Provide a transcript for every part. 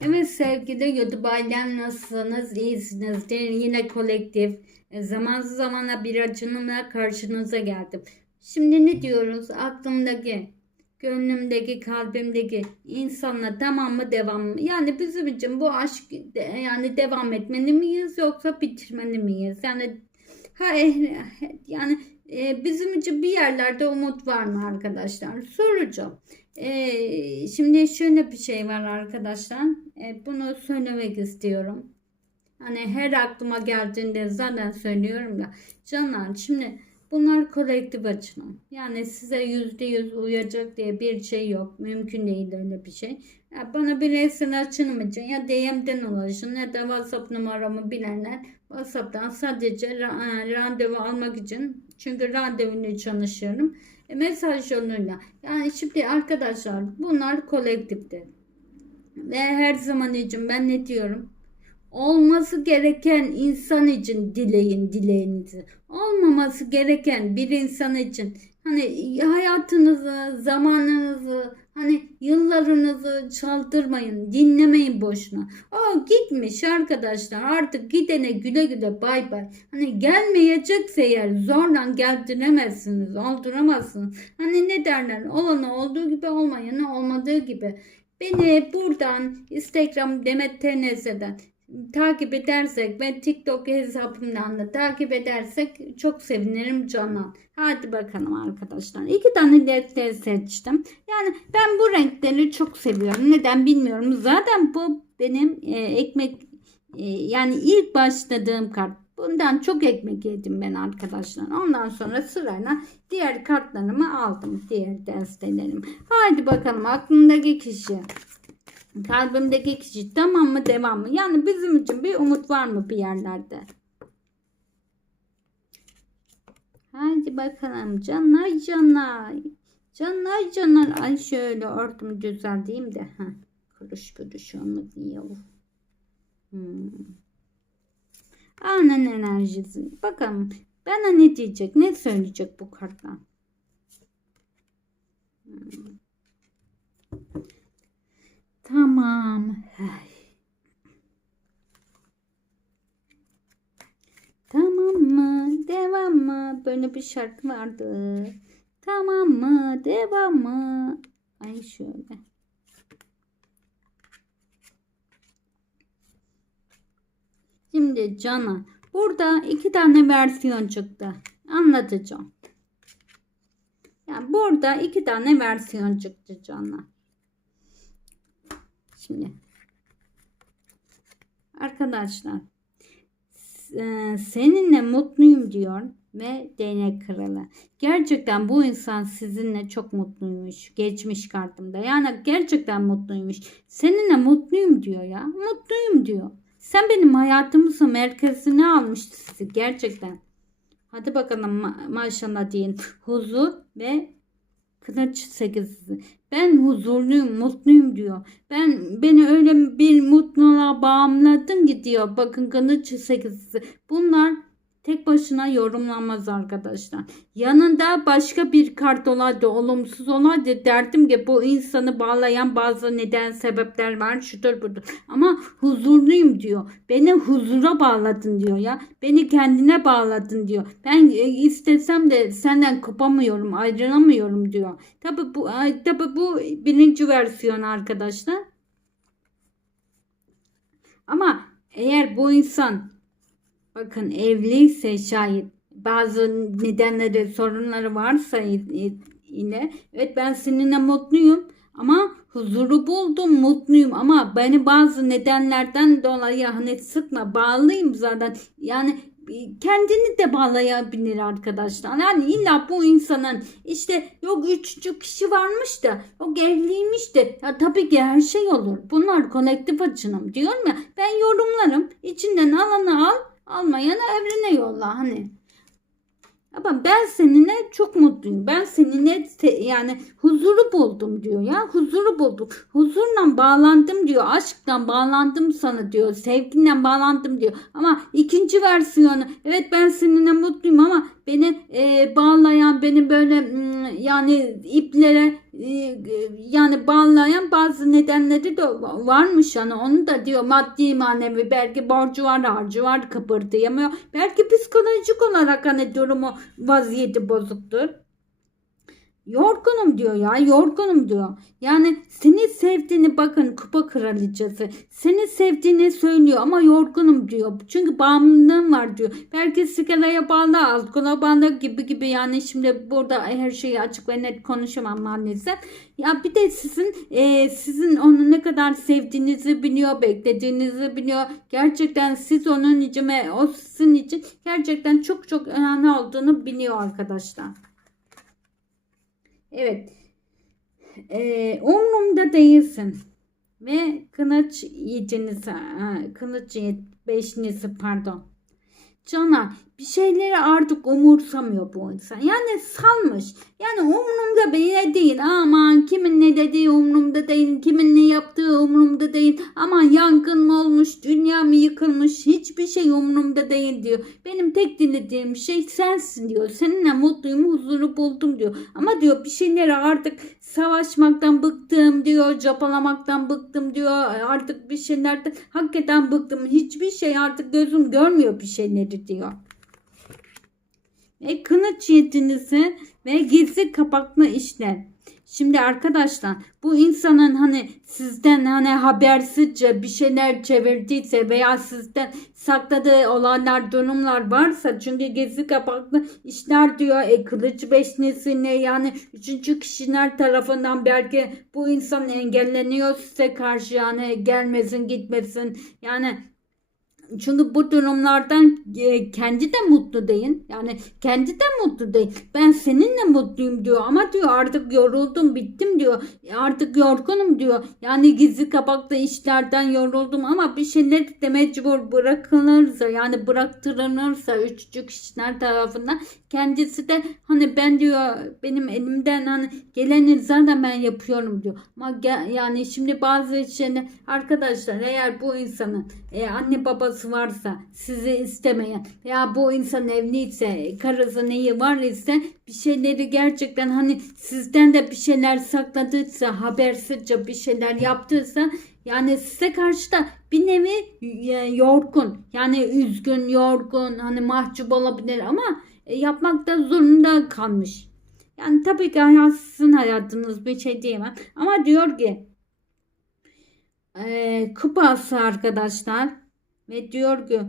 Evet sevgili YouTube ailem nasılsınız? İyisinizdir. Yine kolektif. e, Zaman zamana bir açılımla karşınıza geldim. Şimdi ne diyoruz? Aklımdaki, gönlümdeki, kalbimdeki insanla tamam mı devam mı? Yani bizim için bu aşk de- yani devam etmeli miyiz yoksa bitirmeli miyiz? Yani ha, eh, yani e, bizim için bir yerlerde umut var mı arkadaşlar? Soracağım. Ee, şimdi şöyle bir şey var arkadaşlar. Ee, bunu söylemek istiyorum. Hani her aklıma geldiğinde zaten söylüyorum ya. Canlar şimdi bunlar kolektif açılım. Yani size yüzde yüz uyacak diye bir şey yok. Mümkün değil öyle bir şey. Ya bana bireysel açılım için ya DM'den ulaşın ya da WhatsApp numaramı bilenler WhatsApp'tan sadece ra- randevu almak için çünkü randevunu çalışıyorum. Mesaj yoluyla. Yani şimdi arkadaşlar bunlar kolektiftir. Ve her zaman için ben ne diyorum? Olması gereken insan için dileyin dileğinizi. Olmaması gereken bir insan için hani hayatınızı, zamanınızı, hani yıllarınızı çaldırmayın, dinlemeyin boşuna. O gitmiş arkadaşlar artık gidene güle güle bay bay. Hani gelmeyecekse eğer zorla geldiremezsiniz, olduramazsınız. Hani ne derler olanı olduğu gibi olmayanı olmadığı gibi. Beni buradan Instagram Demet TNS'den takip edersek ve TikTok hesabımdan da takip edersek çok sevinirim Canan. Hadi bakalım arkadaşlar. İki tane defter seçtim. Yani ben bu renkleri çok seviyorum. Neden bilmiyorum. Zaten bu benim e, ekmek e, yani ilk başladığım kart. Bundan çok ekmek yedim ben arkadaşlar. Ondan sonra sırayla diğer kartlarımı aldım. Diğer destelerimi. Haydi bakalım aklımdaki kişi. Kalbimdeki kişi tamam mı devam mı? Yani bizim için bir umut var mı bir yerlerde? Hadi bakalım canlar canlar. Canlar canlar. Ay şöyle örtümü düzelteyim de. Heh. Kuruş kuruş olmasın yavu. Hmm. Anan enerjisi. Bakalım bana ne diyecek? Ne söyleyecek bu kartlar? Hmm. Tamam. Tamam mı? Devam mı? Böyle bir şarkı vardı. Tamam mı? Devam mı? Ay şöyle. Şimdi Cana. Burada iki tane versiyon çıktı. Anlatacağım. Yani burada iki tane versiyon çıktı Cana. Şimdi arkadaşlar e, seninle mutluyum diyor ve değnek kralı. Gerçekten bu insan sizinle çok mutluymuş. Geçmiş kartımda. Yani gerçekten mutluymuş. Seninle mutluyum diyor ya. Mutluyum diyor. Sen benim hayatımızın merkezine almıştı sizi gerçekten. Hadi bakalım ma- maşallah deyin. Huzur ve kılıç sekizisi. Ben huzurluyum, mutluyum diyor. Ben beni öyle bir mutluluğa bağımladın ki diyor. Bakın kılıç sekizisi. Bunlar tek başına yorumlanmaz arkadaşlar. Yanında başka bir kart olaydı, olumsuz olaydı derdim ki bu insanı bağlayan bazı neden sebepler var şudur budur. Ama huzurluyum diyor. Beni huzura bağladın diyor ya. Beni kendine bağladın diyor. Ben e, istesem de senden kopamıyorum, ayrılamıyorum diyor. Tabi bu ay, tabi bu birinci versiyon arkadaşlar. Ama eğer bu insan bakın evliyse şayet bazı nedenleri sorunları varsa yine evet ben seninle mutluyum ama huzuru buldum mutluyum ama beni bazı nedenlerden dolayı hani sıkma bağlıyım zaten yani kendini de bağlayabilir arkadaşlar. Yani illa bu insanın işte yok üçüncü kişi varmış da yok evliymiş de ya tabii ki her şey olur. Bunlar kolektif açınım diyorum ya ben yorumlarım içinden alanı al almayanı evrene yolla hani. Ama ben seninle çok mutluyum. Ben seninle yani huzuru buldum diyor ya. Huzuru buldum. Huzurla bağlandım diyor. Aşktan bağlandım sana diyor. Sevgiyle bağlandım diyor. Ama ikinci versiyonu evet ben seninle mutluyum ama beni e, bağlayan beni böyle mm, yani iplere yani bağlayan bazı nedenleri de varmış yani onu da diyor maddi manevi belki borcu var harcı var kıpırdayamıyor belki psikolojik olarak hani durumu vaziyeti bozuktur. Yorgunum diyor ya yorgunum diyor. Yani seni sevdiğini bakın kupa kraliçesi. Seni sevdiğini söylüyor ama yorgunum diyor. Çünkü bağımlılığım var diyor. Belki sigaraya bağlı, alkola bağlı gibi gibi yani şimdi burada her şeyi açık ve net konuşamam maalesef. Ya bir de sizin e, sizin onu ne kadar sevdiğinizi biliyor, beklediğinizi biliyor. Gerçekten siz onun için ve o sizin için gerçekten çok çok önemli olduğunu biliyor arkadaşlar. Evet. Ee, umrumda değilsin. Ve kılıç yedinisi, kılıç beşinisi pardon. Caner bir şeyleri artık umursamıyor bu insan. Yani salmış. Yani umurumda bile değil. Aman kimin ne dediği umurumda değil. Kimin ne yaptığı umurumda değil. Aman yangın mı olmuş, dünya mı yıkılmış hiçbir şey umurumda değil diyor. Benim tek dinlediğim şey sensin diyor. Seninle mutluyum, huzuru buldum diyor. Ama diyor bir şeyleri artık savaşmaktan bıktım diyor. Capalamaktan bıktım diyor. Artık bir şeylerden hakikaten bıktım. Hiçbir şey artık gözüm görmüyor bir şeyleri diyor ve kılıç yetinizi ve gizli kapaklı işler. Şimdi arkadaşlar bu insanın hani sizden hani habersizce bir şeyler çevirdiyse veya sizden sakladığı olaylar durumlar varsa çünkü gizli kapaklı işler diyor e, kılıç beşlisine yani üçüncü kişiler tarafından belki bu insan engelleniyor size karşı yani gelmesin gitmesin yani çünkü bu durumlardan e, kendi de mutlu değil. Yani kendi de mutlu değil. Ben seninle mutluyum diyor ama diyor artık yoruldum bittim diyor. Artık yorgunum diyor. Yani gizli kapaklı işlerden yoruldum ama bir şeyler de mecbur bırakılırsa yani bıraktırılırsa üçüncü kişiler tarafından kendisi de hani ben diyor benim elimden hani geleni zaten ben yapıyorum diyor. Ama yani şimdi bazı şeyler arkadaşlar eğer bu insanın e, anne babası varsa sizi istemeyen veya bu insan evliyse karısı neyi var ise bir şeyleri gerçekten hani sizden de bir şeyler sakladıysa habersizce bir şeyler yaptıysa yani size karşı da bir nevi e, yorgun yani üzgün yorgun hani mahcup olabilir ama yapmakta zorunda kalmış. Yani tabii ki sizin hayatınız bir şey diyemem. Ama diyor ki e, kupası arkadaşlar ve diyor ki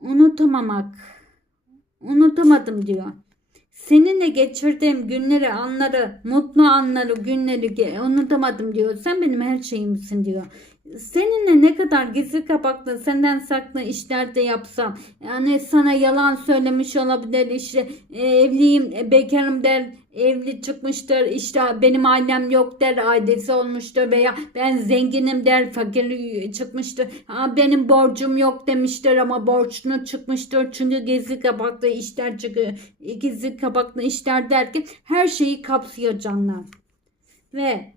unutamamak unutamadım diyor. Seninle geçirdiğim günleri, anları, mutlu anları, günleri unutamadım diyor. Sen benim her şeyimsin diyor seninle ne kadar gizli kapaklı senden saklı işler de yapsam yani sana yalan söylemiş olabilir işte e, evliyim e, bekarım der evli çıkmıştır işte benim ailem yok der ailesi olmuştur veya ben zenginim der fakir çıkmıştır. Ha, benim borcum yok demiştir ama borçlu çıkmıştır. Çünkü gizli kapaklı işler çıkıyor gizli kapaklı işler derken her şeyi kapsıyor canlar. Ve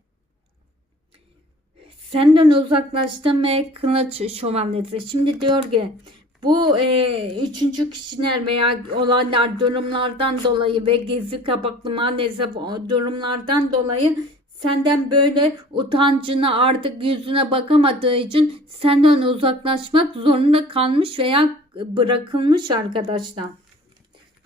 Senden uzaklaştım ve kılıç şövalyesi. Şimdi diyor ki bu e, üçüncü kişiler veya olaylar durumlardan dolayı ve gizli kapaklı maalesef durumlardan dolayı senden böyle utancına artık yüzüne bakamadığı için senden uzaklaşmak zorunda kalmış veya bırakılmış arkadaşlar.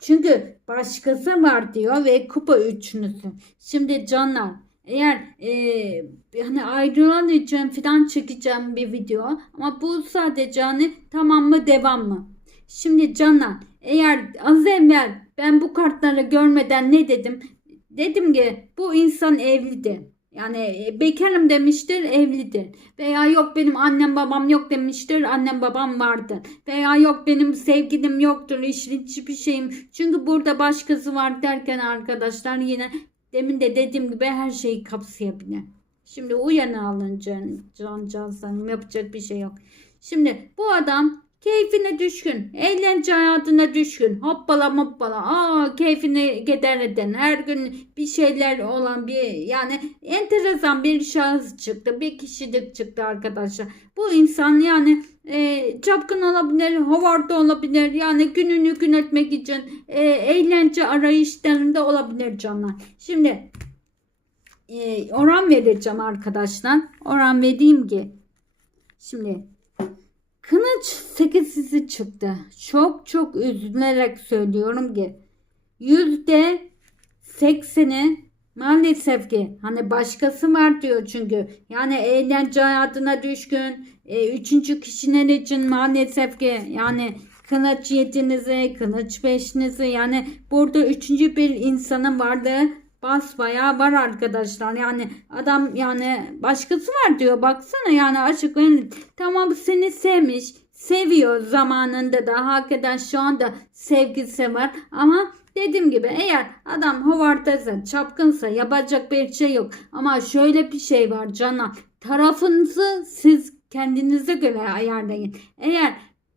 Çünkü başkası var diyor ve kupa üçünüsü. Şimdi canlar eğer e, hani ayrılamayacağım falan çekeceğim bir video. Ama bu sadece hani tamam mı devam mı? Şimdi Canan eğer az evvel ben bu kartları görmeden ne dedim? Dedim ki bu insan evlidir. Yani e, bekarım demiştir evlidir. Veya yok benim annem babam yok demiştir annem babam vardır. Veya yok benim sevgilim yoktur hiçbir şeyim. Çünkü burada başkası var derken arkadaşlar yine Demin de dediğim gibi her şeyi kapsayabilir. Şimdi uyanı alınca can canslanım yapacak bir şey yok. Şimdi bu adam keyfine düşkün. Eğlence hayatına düşkün. Hoppala moppala. Aa keyfini keder eden. Her gün bir şeyler olan bir yani enteresan bir şahıs çıktı. Bir kişilik çıktı arkadaşlar. Bu insan yani e, çapkın olabilir, havarda olabilir. Yani gününü gün etmek için e, eğlence arayışlarında olabilir canlar. Şimdi e, oran vereceğim arkadaşlar. Oran vereyim ki. Şimdi Kılıç 8'si çıktı. Çok çok üzülerek söylüyorum ki yüzde 80'i maalesef ki hani başkası var diyor çünkü. Yani eğlence hayatına düşkün e, üçüncü kişiler için maalesef ki yani kılıç yedinizi kılıç beşinizi yani burada üçüncü bir insanın varlığı basbayağı var arkadaşlar. Yani adam yani başkası var diyor baksana yani açık ve- tamam seni sevmiş seviyor zamanında da hakikaten şu anda sevgisi var ama dediğim gibi eğer adam hovardaysa çapkınsa yapacak bir şey yok ama şöyle bir şey var cana tarafınızı siz kendinize göre ayarlayın eğer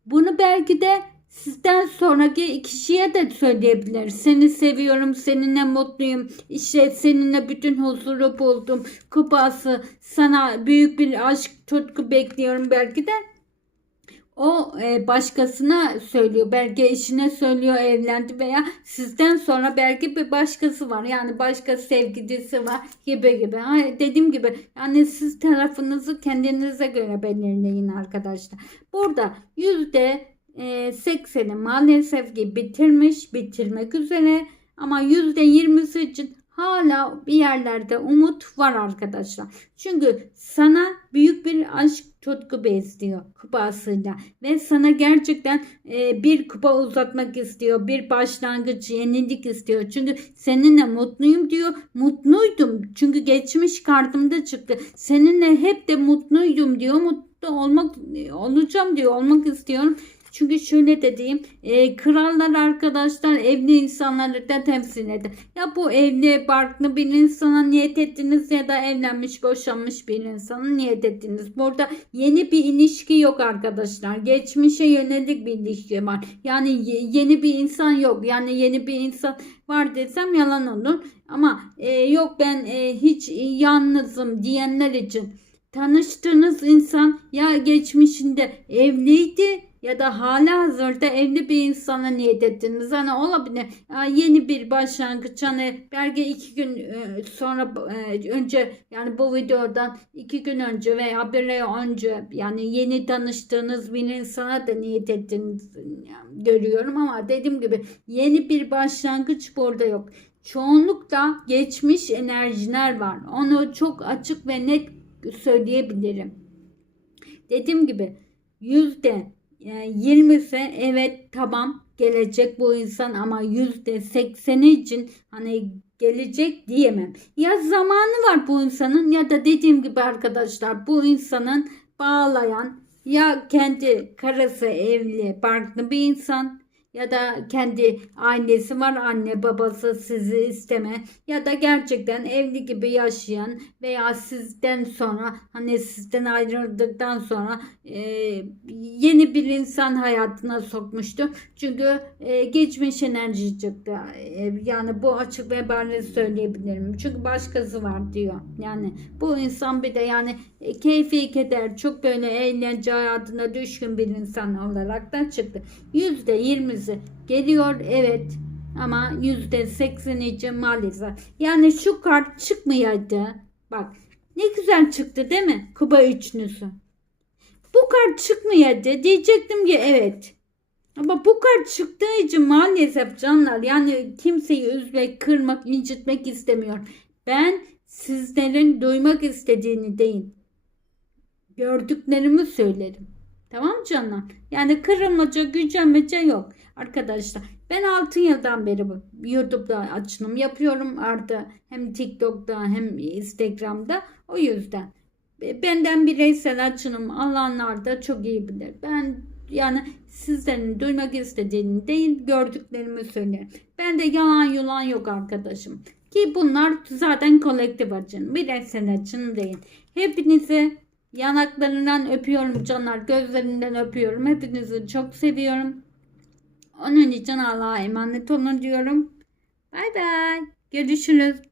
bunu belki de sizden sonraki kişiye de söyleyebilir. Seni seviyorum, seninle mutluyum. İşte seninle bütün huzuru buldum. Kupası, sana büyük bir aşk, tutku bekliyorum belki de. O e, başkasına söylüyor. Belki eşine söylüyor evlendi veya sizden sonra belki bir başkası var. Yani başka sevgilisi var gibi gibi. Ha, dediğim gibi yani siz tarafınızı kendinize göre belirleyin arkadaşlar. Burada yüzde e, 80'i maalesef ki bitirmiş, bitirmek üzere ama yüzde 20'si için hala bir yerlerde umut var arkadaşlar. Çünkü sana büyük bir aşk tutku besliyor kupasıyla ve sana gerçekten e, bir kupa uzatmak istiyor. Bir başlangıç, yenilik istiyor. Çünkü seninle mutluyum diyor. Mutluydum. Çünkü geçmiş kartımda çıktı. Seninle hep de mutluydum diyor. Mutlu olmak olacağım diyor. Olmak istiyorum. Çünkü şöyle de diyeyim, e, krallar arkadaşlar evli insanları da temsil eder. Ya bu evli barklı bir insana niyet ettiniz ya da evlenmiş boşanmış bir insana niyet ettiniz. Burada yeni bir ilişki yok arkadaşlar. Geçmişe yönelik bir ilişki var. Yani ye- yeni bir insan yok. Yani yeni bir insan var desem yalan olur. Ama e, yok ben e, hiç yalnızım diyenler için tanıştığınız insan ya geçmişinde evliydi ya da hala hazırda evli bir insana niyet ettiniz. Hani olabilir. Yeni bir başlangıç hani belki iki gün e, sonra e, önce yani bu videodan iki gün önce veya bir ay önce yani yeni tanıştığınız bir insana da niyet ettiğinizi yani görüyorum ama dediğim gibi yeni bir başlangıç burada yok. Çoğunlukla geçmiş enerjiler var. Onu çok açık ve net söyleyebilirim. Dediğim gibi yüzde yani 20'si evet tamam gelecek bu insan ama yüzde 80'i için hani gelecek diyemem. Ya zamanı var bu insanın ya da dediğim gibi arkadaşlar bu insanın bağlayan ya kendi karısı evli barklı bir insan ya da kendi ailesi var anne babası sizi isteme ya da gerçekten evli gibi yaşayan veya sizden sonra hani sizden ayrıldıktan sonra e, yeni bir insan hayatına sokmuştu. Çünkü e, geçmiş enerji çıktı. E, yani bu açık ve bariz söyleyebilirim. Çünkü başkası var diyor. Yani bu insan bir de yani e, keyfi keder çok böyle eğlence hayatına düşkün bir insan olarak da çıktı. %20 enerjisi geliyor evet ama yüzde seksen için maalesef. Yani şu kart çıkmayaydı. Bak ne güzel çıktı değil mi? Kuba üçlüsü. Bu kart çıkmayaydı diyecektim ki evet. Ama bu kart çıktığı için maalesef canlar yani kimseyi üzmek, kırmak, incitmek istemiyorum. Ben sizlerin duymak istediğini değil, gördüklerimi söylerim. Tamam canlar? Yani kırılmaca, gücenmece yok arkadaşlar. Ben 6 yıldan beri YouTube'da açılım yapıyorum. Artı hem TikTok'ta hem Instagram'da. O yüzden benden bireysel açılım alanlar da çok iyi bilir. Ben yani sizlerin duymak istediğini değil gördüklerimi söylerim. Ben de yalan yulan yok arkadaşım. Ki bunlar zaten kolektif açın. Bireysel açın değil. Hepinizi yanaklarından öpüyorum canlar. Gözlerinden öpüyorum. Hepinizi çok seviyorum. Onun için Allah'a emanet olun diyorum. Bay bay. Görüşürüz.